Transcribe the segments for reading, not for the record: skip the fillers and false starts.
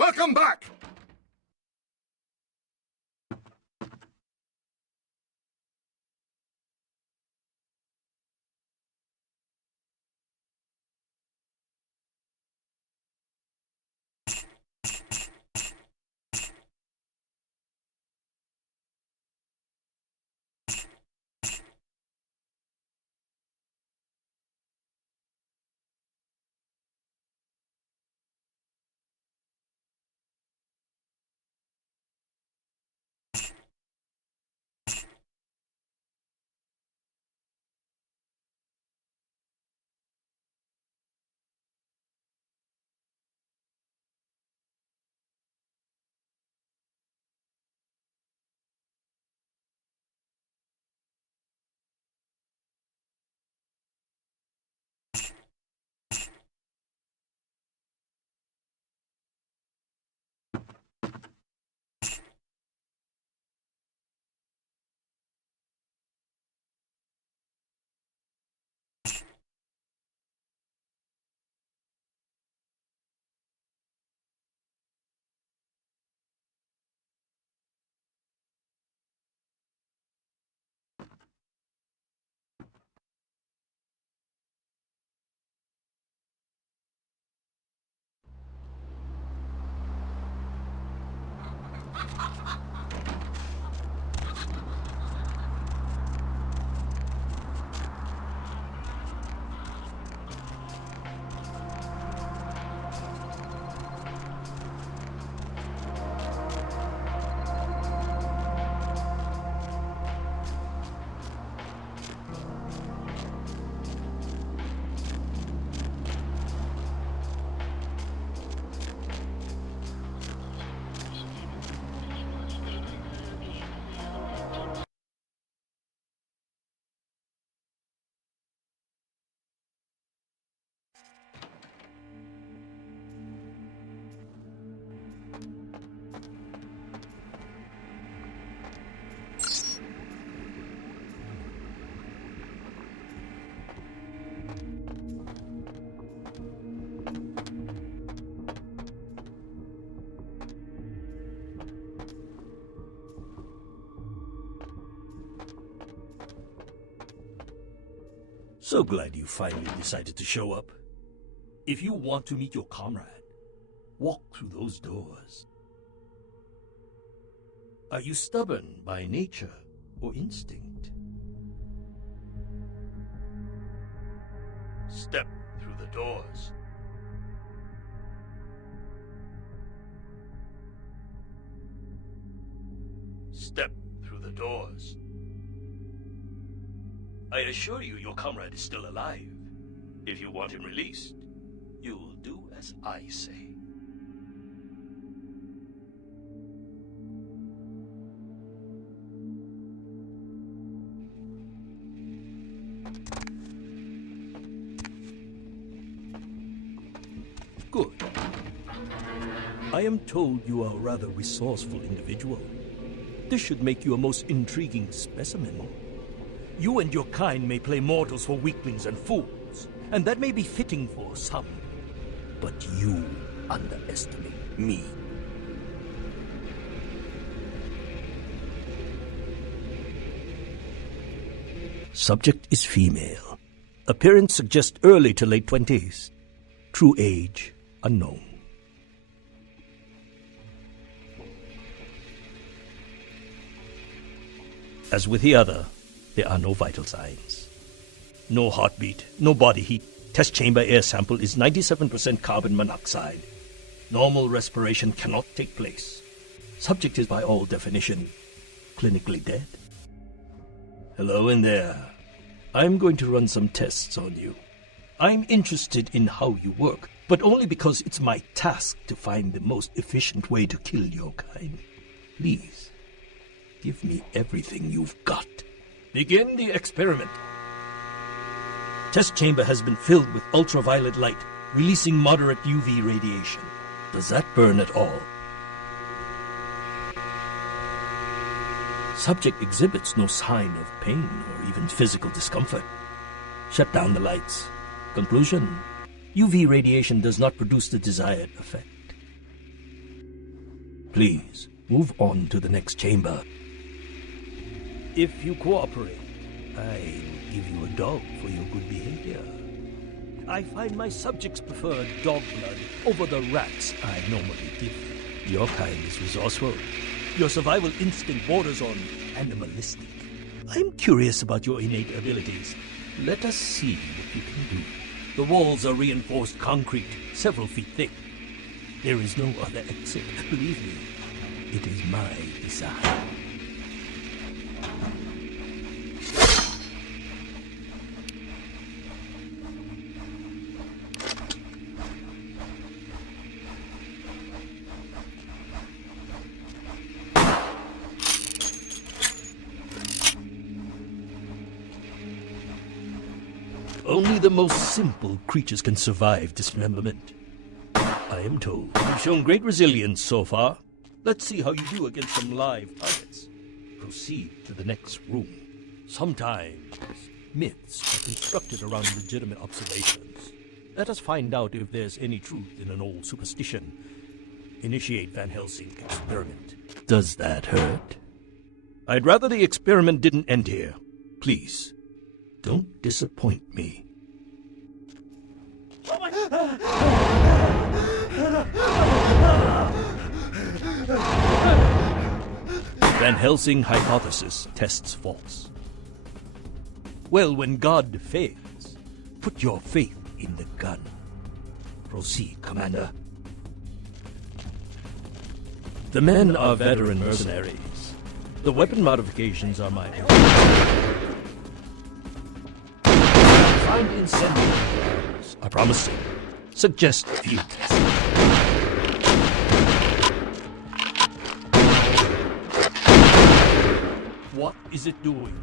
Welcome back! So glad you finally decided to show up. If you want to meet your comrade, walk through those doors. Are you stubborn by nature or instinct? Step through the doors. Step through the doors. I assure you your comrade is still alive. If you want him released, you'll do as I say. Good. I am told you are a rather resourceful individual. This should make you a most intriguing specimen. You and your kind may play mortals for weaklings and fools, and that may be fitting for some. But you underestimate me. Subject is female. Appearance suggests early to late 20s. True age unknown. As with the other, there are no vital signs. No heartbeat, no body heat. Test chamber air sample is 97% carbon monoxide. Normal respiration cannot take place. Subject is by all definition clinically dead. Hello in there. I'm going to run some tests on you. I'm interested in how you work, but only because it's my task to find the most efficient way to kill your kind. Please, give me everything you've got. Begin the experiment. Test chamber has been filled with ultraviolet light, releasing moderate UV radiation. Does that burn at all? Subject exhibits no sign of pain or even physical discomfort. Shut down the lights. Conclusion: UV radiation does not produce the desired effect. Please, move on to the next chamber. If you cooperate, I will give you a dog for your good behavior. I find my subjects prefer dog blood over the rats I normally give them. Your kind is resourceful. Your survival instinct borders on animalistic. I'm curious about your innate abilities. Let us see what you can do. The walls are reinforced concrete, several feet thick. There is no other exit. Believe me, it is my design. Only the most simple creatures can survive dismemberment. I am told you've shown great resilience so far. Let's see how you do against some live targets. Proceed to the next room. Sometimes myths are constructed around legitimate observations. Let us find out if there's any truth in an old superstition. Initiate Van Helsing experiment. Does that hurt? I'd rather the experiment didn't end here. Please, don't disappoint me. Van Helsing hypothesis tests false. Well, when God fails, put your faith in the gun. Proceed, Commander. The men are veteran mercenaries. The weapon modifications are my find incendiary rounds are promising. Suggest a few tests. What is it doing?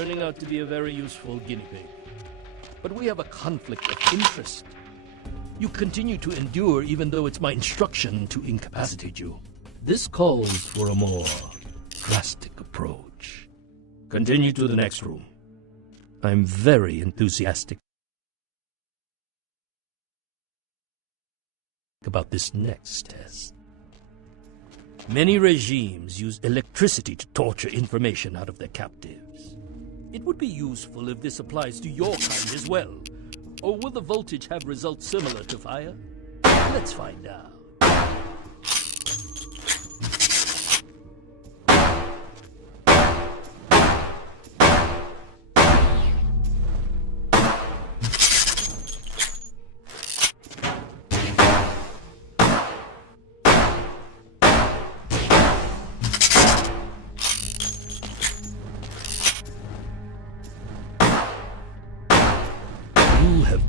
Turning out to be a very useful guinea pig. But we have a conflict of interest. You continue to endure even though it's my instruction to incapacitate you. This calls for a more drastic approach. Continue to the next room. I'm very enthusiastic about this next test. Many regimes use electricity to torture information out of their captives. It would be useful if this applies to your kind as well. Or will the voltage have results similar to fire? Let's find out.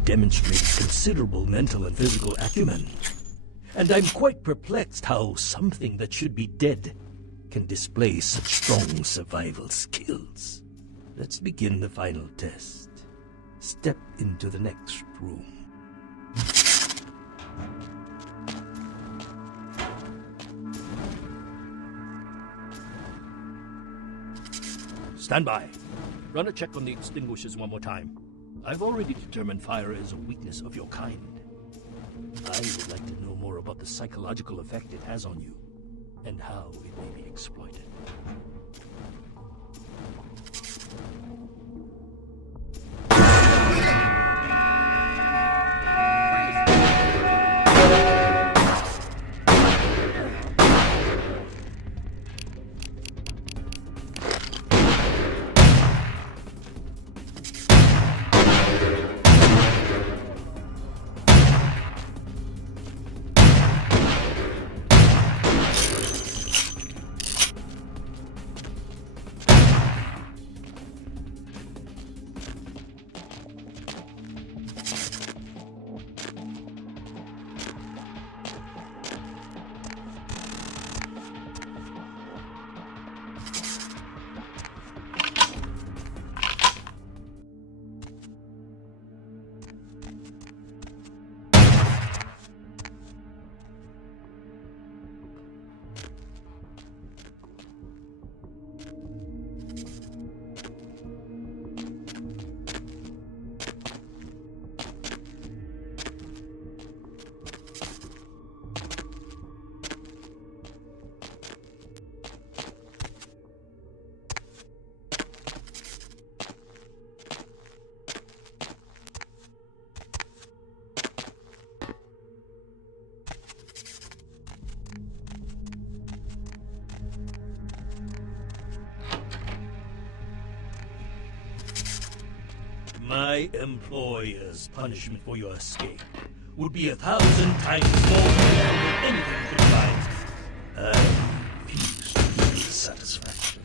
Demonstrated considerable mental and physical acumen. And I'm quite perplexed how something that should be dead can display such strong survival skills. Let's begin the final test. Step into the next room. Stand by. Run a check on the extinguishers one more time. I've already determined fire is a weakness of your kind. I would like to know more about the psychological effect it has on you, and how it may be exploited. My employer's punishment for your escape would be 1,000 times more than anything you could find. I refuse to give you satisfaction.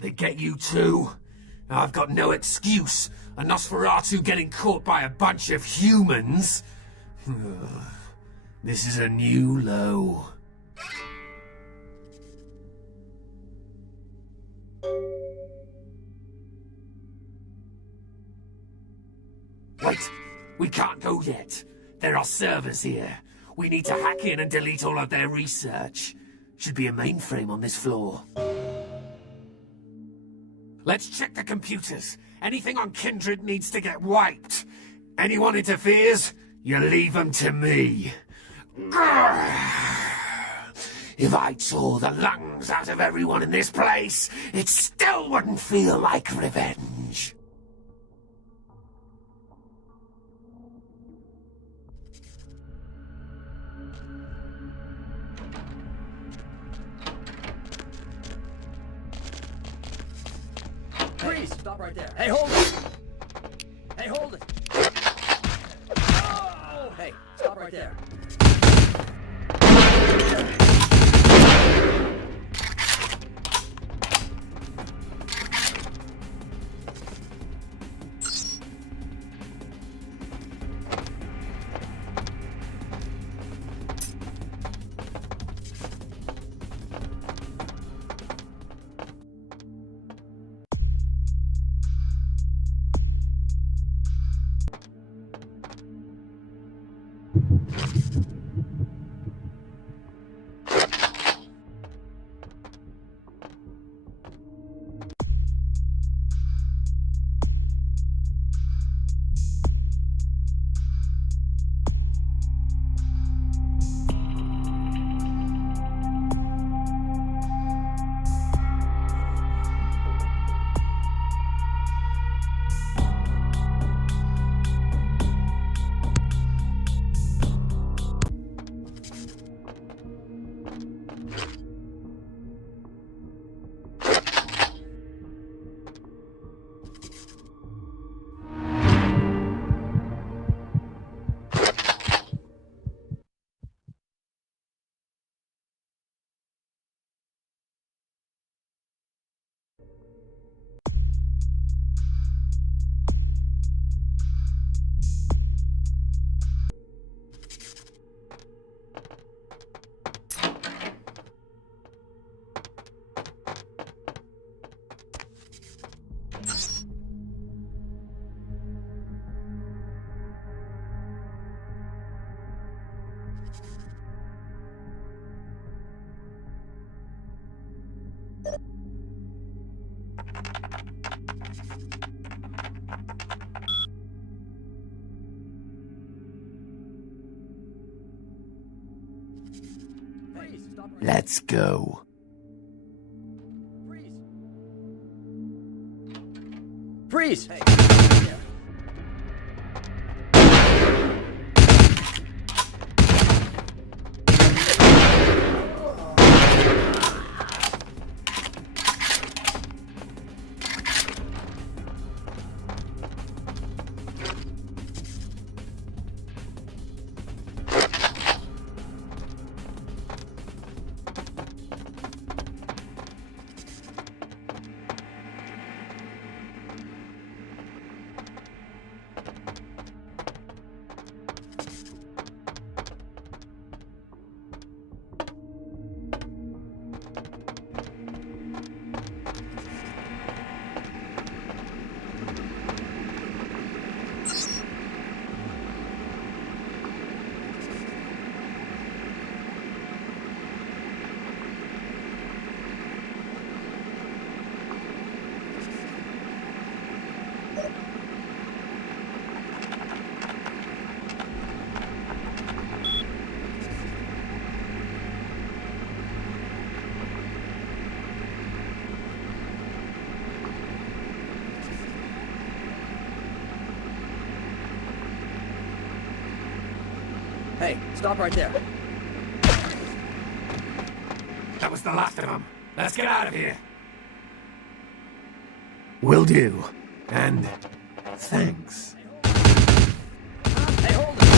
They get you too? I've got no excuse. A Nosferatu getting caught by a bunch of humans? This is a new low. Wait! We can't go yet. There are servers here. We need to hack in and delete all of their research. Should be a mainframe on this floor. Let's check the computers. Anything on Kindred needs to get wiped. Anyone interferes, you leave them to me. If I tore the lungs out of everyone in this place, it still wouldn't feel like revenge. Freeze! Stop right there. Hey, hold it! Hey, hold it! Oh! Hey, stop right there. Let's go. Freeze! Freeze! Hey. Hey, stop right there. That was the last of them. Let's get out of here. Will do. And thanks. Hey, hold it!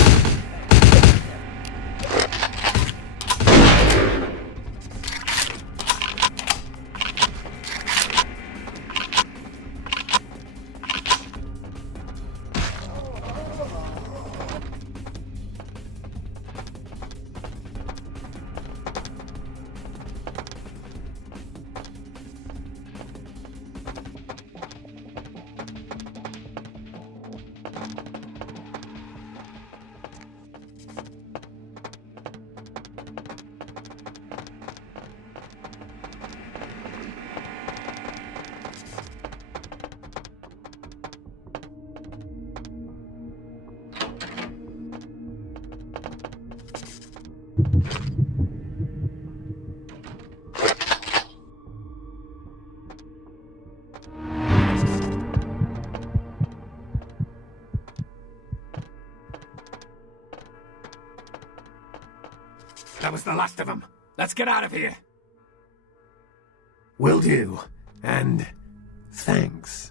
That was the last of them. Let's get out of here. Will do. And thanks.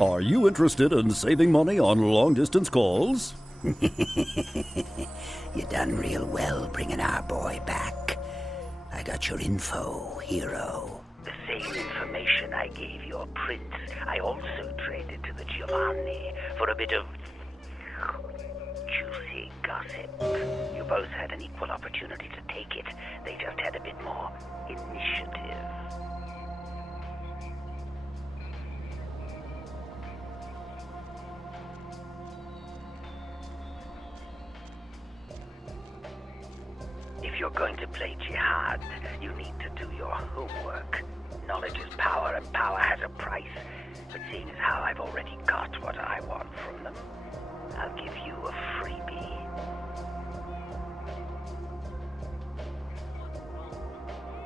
Are you interested in saving money on long-distance calls? You done real well bringing our boy back. I got your info, hero. The same information I gave your prince, I also traded to the Giovanni for a bit of juicy gossip. You both had an equal opportunity to take it. They just had a bit more initiative. If you're going to play jihad, you need to do your homework. Knowledge is power, and power has a price. But seeing as how I've already got what I want from them, I'll give you a freebie.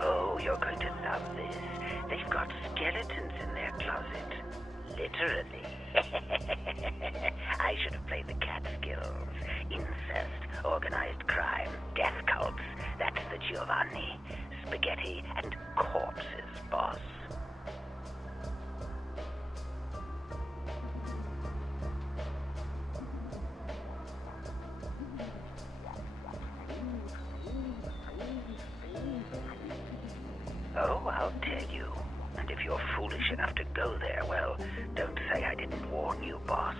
Oh, you're going to love this. They've got skeletons in their closet. Literally. I should have played the Catskills. Incest, organized crime, death cults. That's the Giovanni. Spaghetti and corpses, boss. Oh, I'll tell you. And if you're foolish enough to go there, well, don't say I didn't warn you, boss.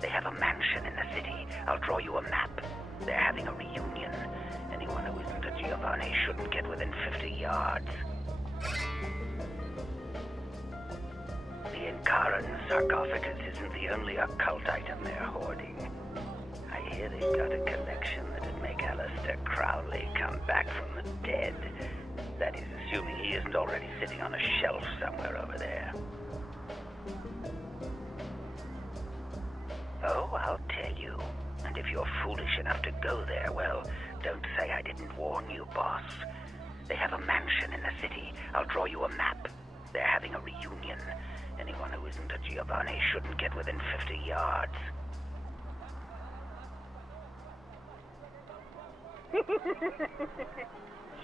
They have a mansion in the city. I'll draw you a map. They're having a reunion. Anyone who isn't a Giovanni shouldn't get within 50 yards. The Incaran sarcophagus isn't the only occult item they're hoarding. I hear they've got a collection that'd make Aleister Crowley come back from the dead. That is, assuming he isn't already sitting on a shelf somewhere over there. Oh, I'll tell you. And if you're foolish enough to go there, well, don't say I didn't warn you, boss. They have a mansion in the city. I'll draw you a map. They're having a reunion. Anyone who isn't a Giovanni shouldn't get within 50 yards.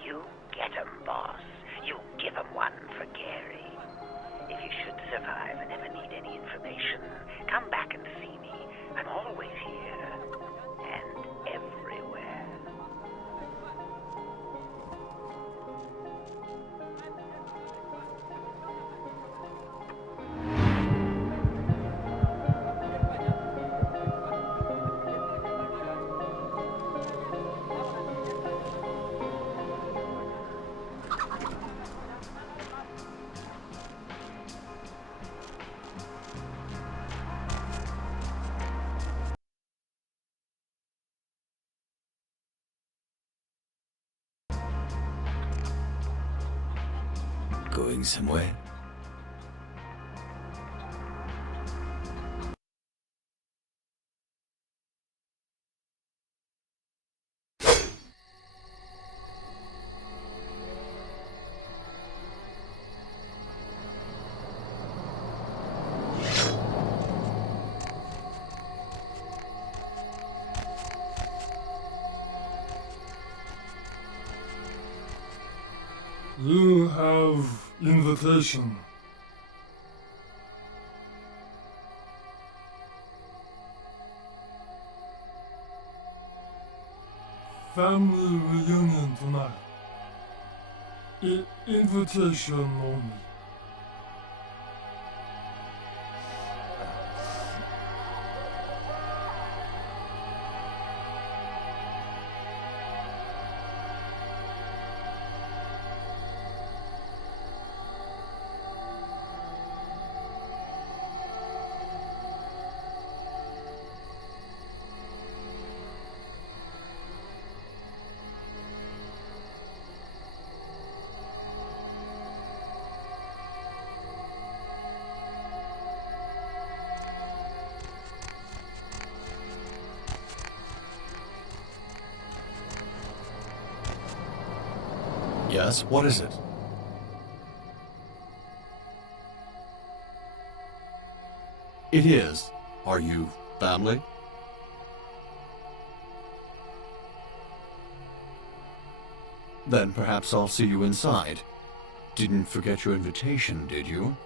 You get 'em, boss. You give 'em one for Gary. If you should survive and ever need any information, come back and see me. I'm always here. And everywhere. Going somewhere? You have invitation. Family reunion tonight. Invitation only. Yes, what is it? It is. Are you family? Then perhaps I'll see you inside. Didn't forget your invitation, did you?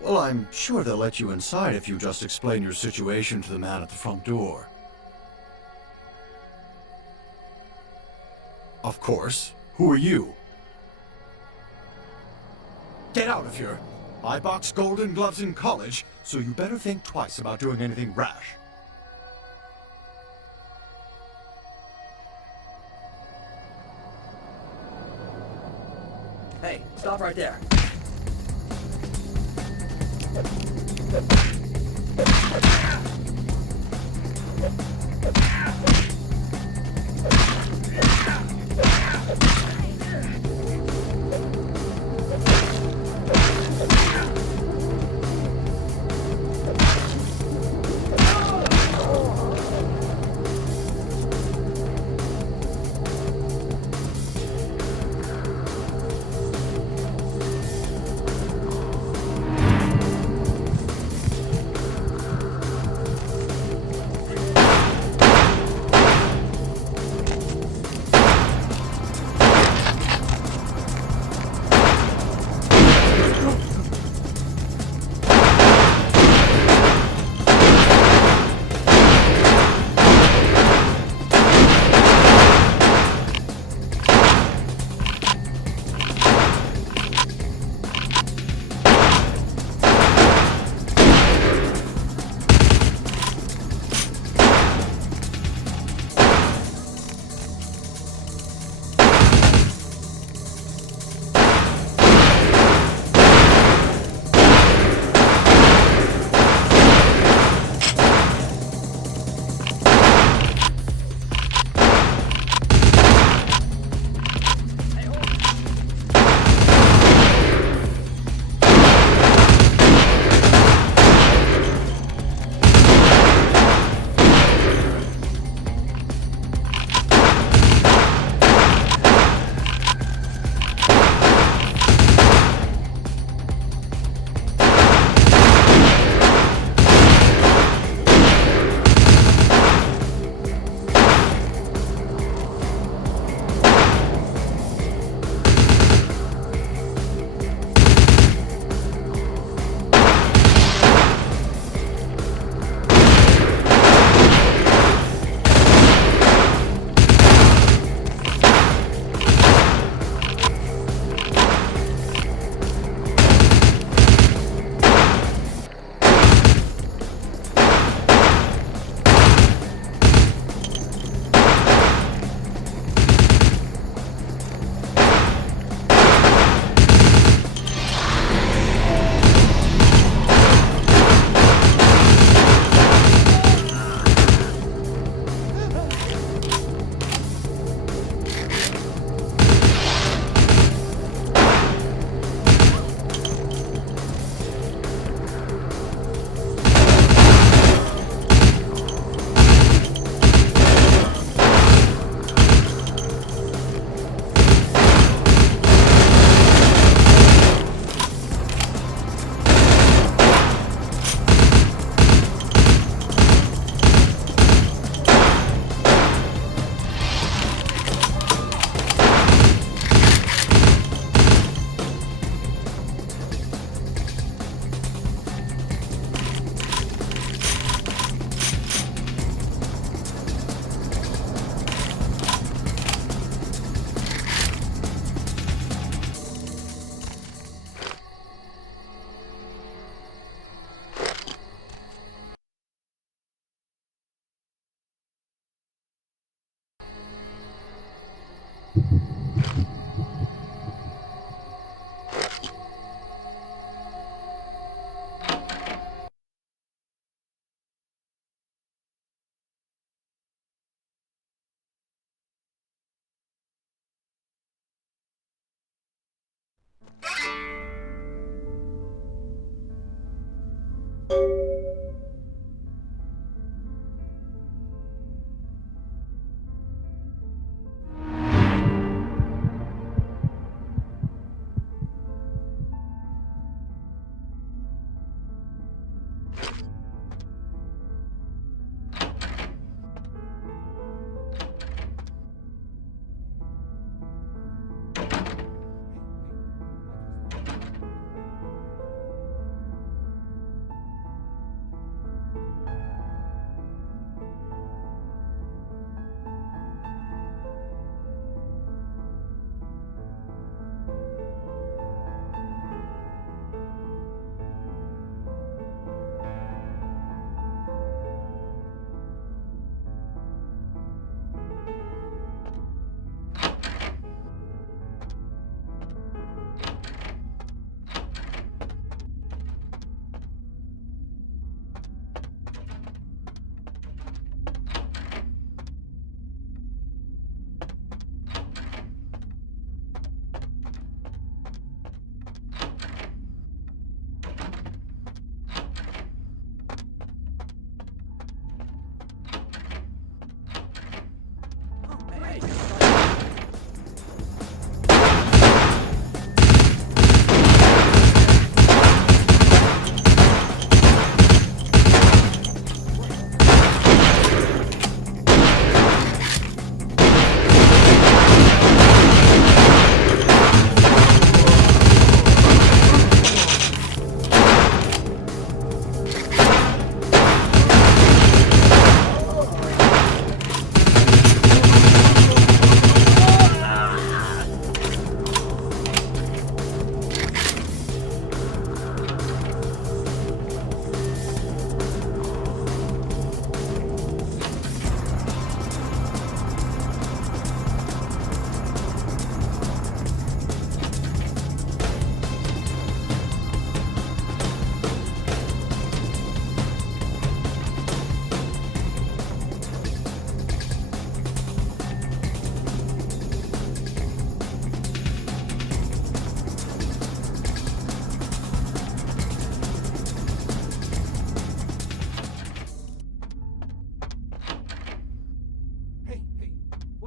Well, I'm sure they'll let you inside if you just explain your situation to the man at the front door. Of course. Who are you? Get out of here! I boxed golden gloves in college, so you better think twice about doing anything rash. Hey, stop right there.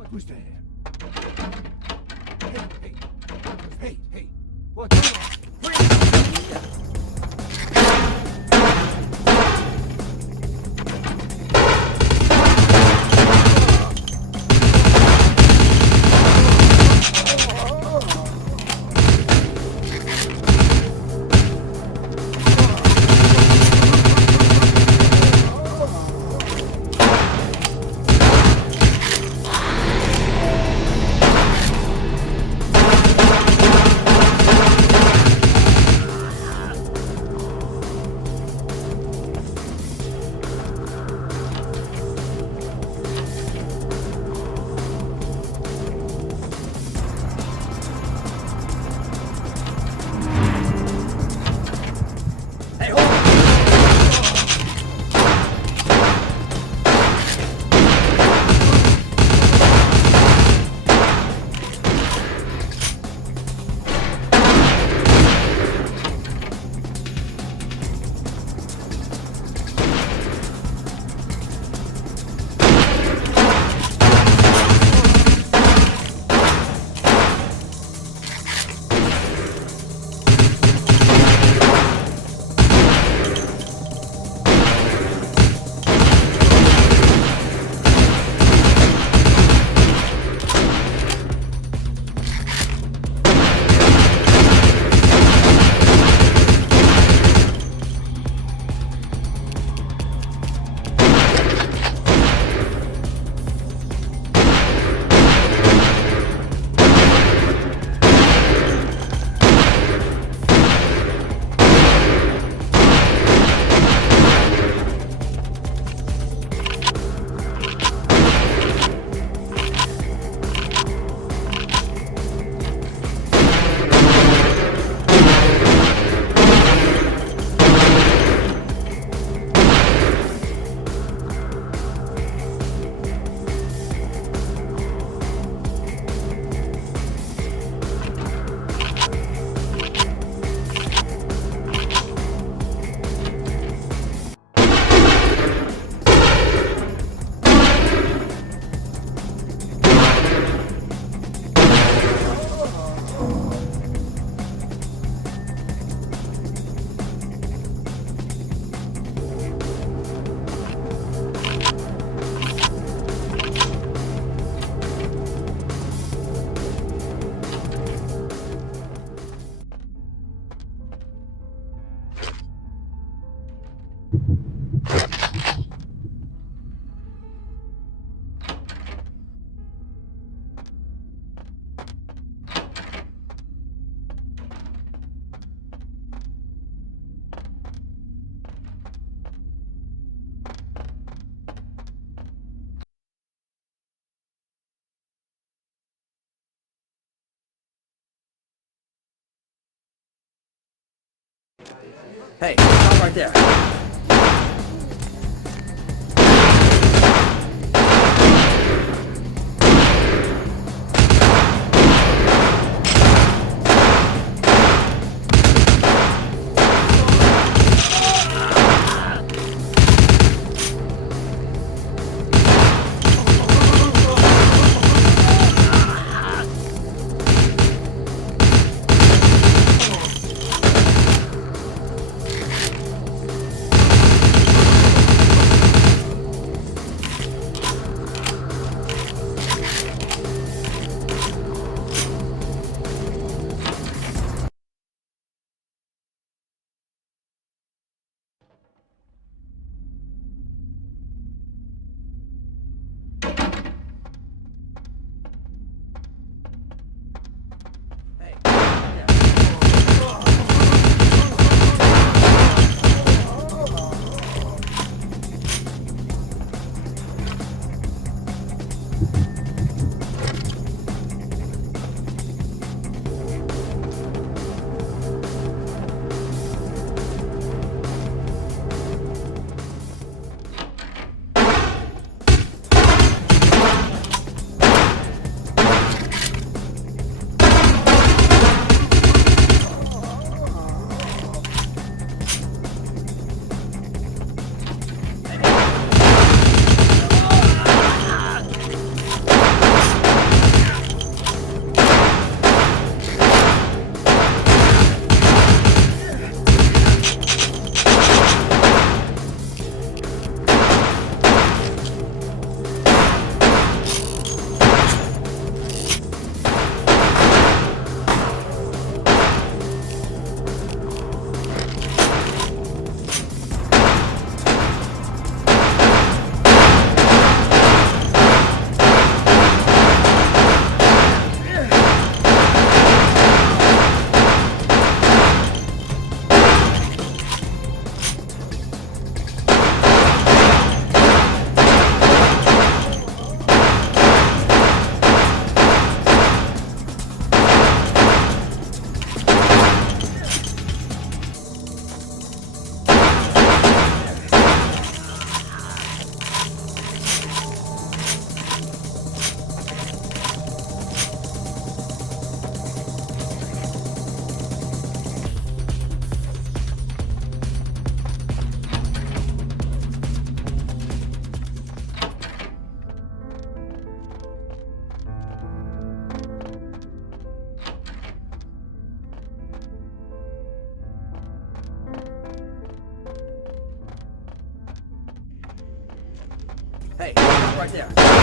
Who's there? Hey, what's going on? Hey, stop right there. Hey, stop right there.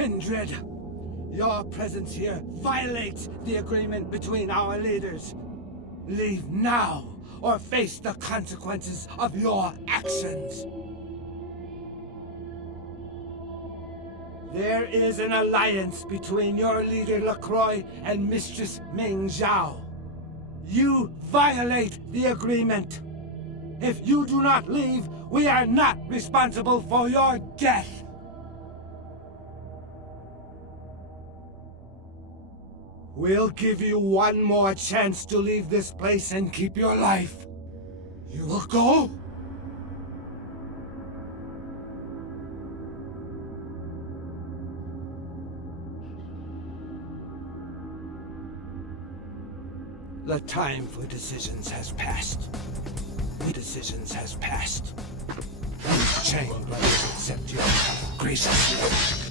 kindred. Your presence here violates the agreement between our leaders. Leave now, or face the consequences of your actions. There is an alliance between your leader LaCroix and Mistress Ming Zhao. You violate the agreement. If you do not leave, we are not responsible for your death. We'll give you one more chance to leave this place and keep your life. You will go? The time for decisions has passed. Decisions has passed. These chain brothers accept your graciously.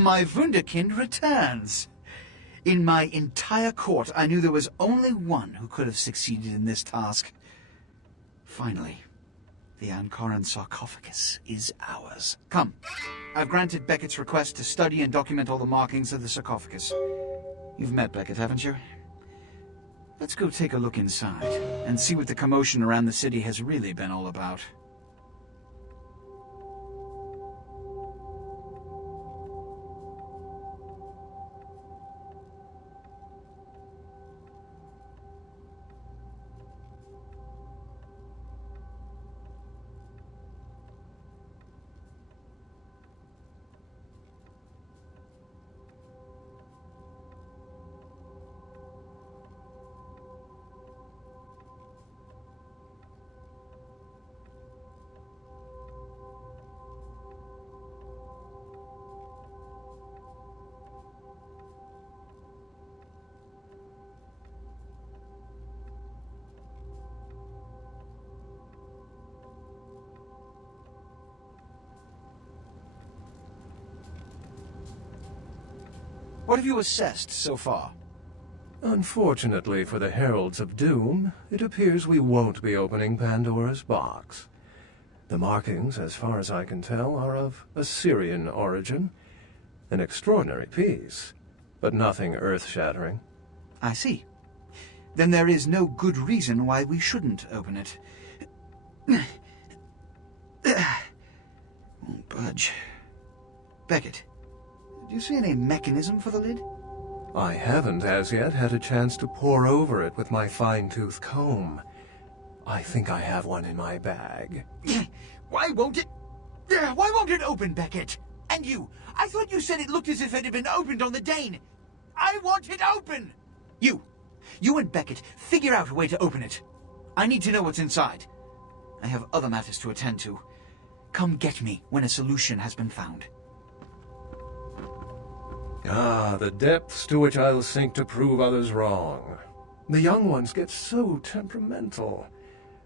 My Wunderkind returns. In my entire court, I knew there was only one who could have succeeded in this task. Finally, the Ankaran sarcophagus is ours. Come, I've granted Beckett's request to study and document all the markings of the sarcophagus. You've met Beckett, haven't you? Let's go take a look inside and see what the commotion around the city has really been all about. What have you assessed so far? Unfortunately for the Heralds of Doom, it appears we won't be opening Pandora's box. The markings, as far as I can tell, are of Assyrian origin. An extraordinary piece, but nothing earth-shattering. I see. Then there is no good reason why we shouldn't open it. Won't budge. Beckett, do you see any mechanism for the lid? I haven't as yet had a chance to pore over it with my fine-tooth comb. I think I have one in my bag. Why won't it open, Beckett? And you, I thought you said it looked as if it had been opened on the Dane. I want it open! You and Beckett, figure out a way to open it. I need to know what's inside. I have other matters to attend to. Come get me when a solution has been found. Ah, the depths to which I'll sink to prove others wrong. The young ones get so temperamental.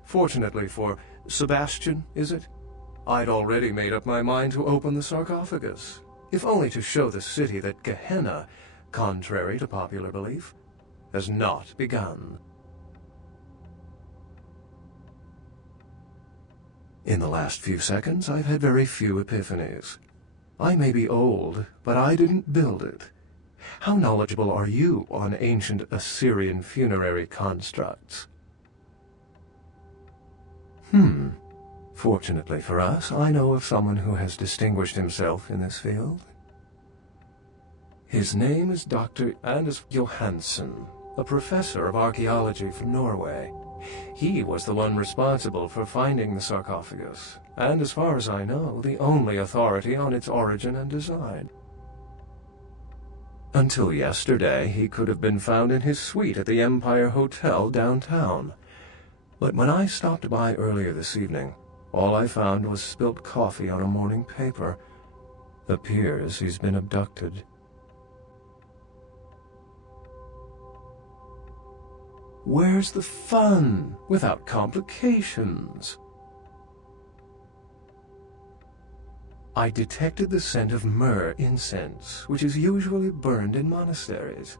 Fortunately for Sebastian, is it? I'd already made up my mind to open the sarcophagus, if only to show the city that Gehenna, contrary to popular belief, has not begun. In the last few seconds, I've had very few epiphanies. I may be old, but I didn't build it. How knowledgeable are you on ancient Assyrian funerary constructs? Fortunately for us, I know of someone who has distinguished himself in this field. His name is Dr. Anders Johansen, a professor of archaeology from Norway. He was the one responsible for finding the sarcophagus, and as far as I know, the only authority on its origin and design. Until yesterday, he could have been found in his suite at the Empire Hotel downtown. But when I stopped by earlier this evening, all I found was spilt coffee on a morning paper. Appears he's been abducted. Where's the fun, without complications? I detected the scent of myrrh incense, which is usually burned in monasteries.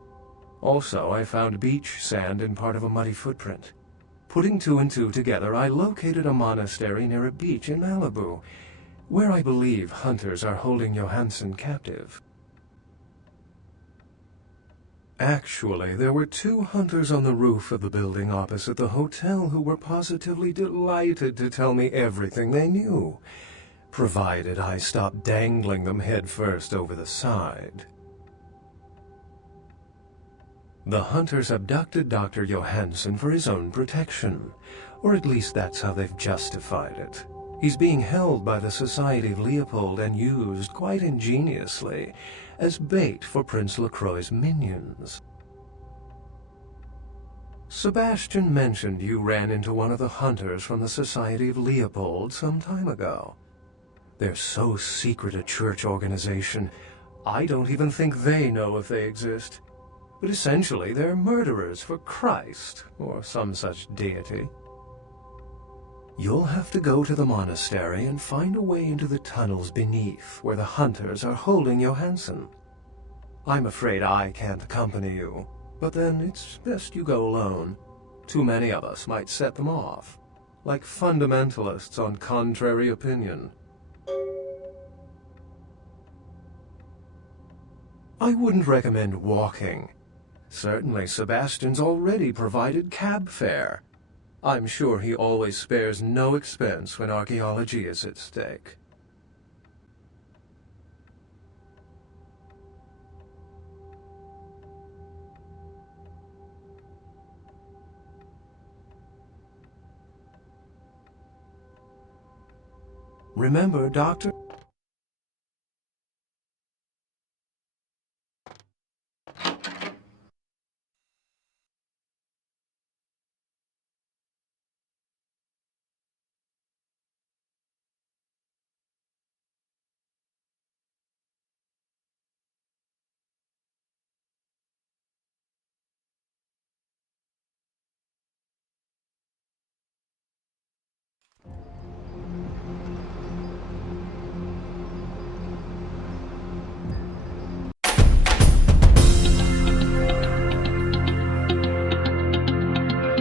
Also, I found beach sand in part of a muddy footprint. Putting two and two together, I located a monastery near a beach in Malibu, where I believe hunters are holding Johansen captive. Actually, there were 2 hunters on the roof of the building opposite the hotel who were positively delighted to tell me everything they knew, provided I stopped dangling them headfirst over the side. The hunters abducted Dr. Johansen for his own protection, or at least that's how they've justified it. He's being held by the Society of Leopold and used, quite ingeniously, as bait for Prince Lacroix's minions. Sebastian mentioned you ran into one of the hunters from the Society of Leopold some time ago. They're so secret a church organization, I don't even think they know if they exist. But essentially, they're murderers for Christ, or some such deity. You'll have to go to the monastery and find a way into the tunnels beneath where the hunters are holding Johansson. I'm afraid I can't accompany you, but then it's best you go alone. Too many of us might set them off, like fundamentalists on contrary opinion. I wouldn't recommend walking. Certainly Sebastian's already provided cab fare. I'm sure he always spares no expense when archaeology is at stake. Remember, Doctor?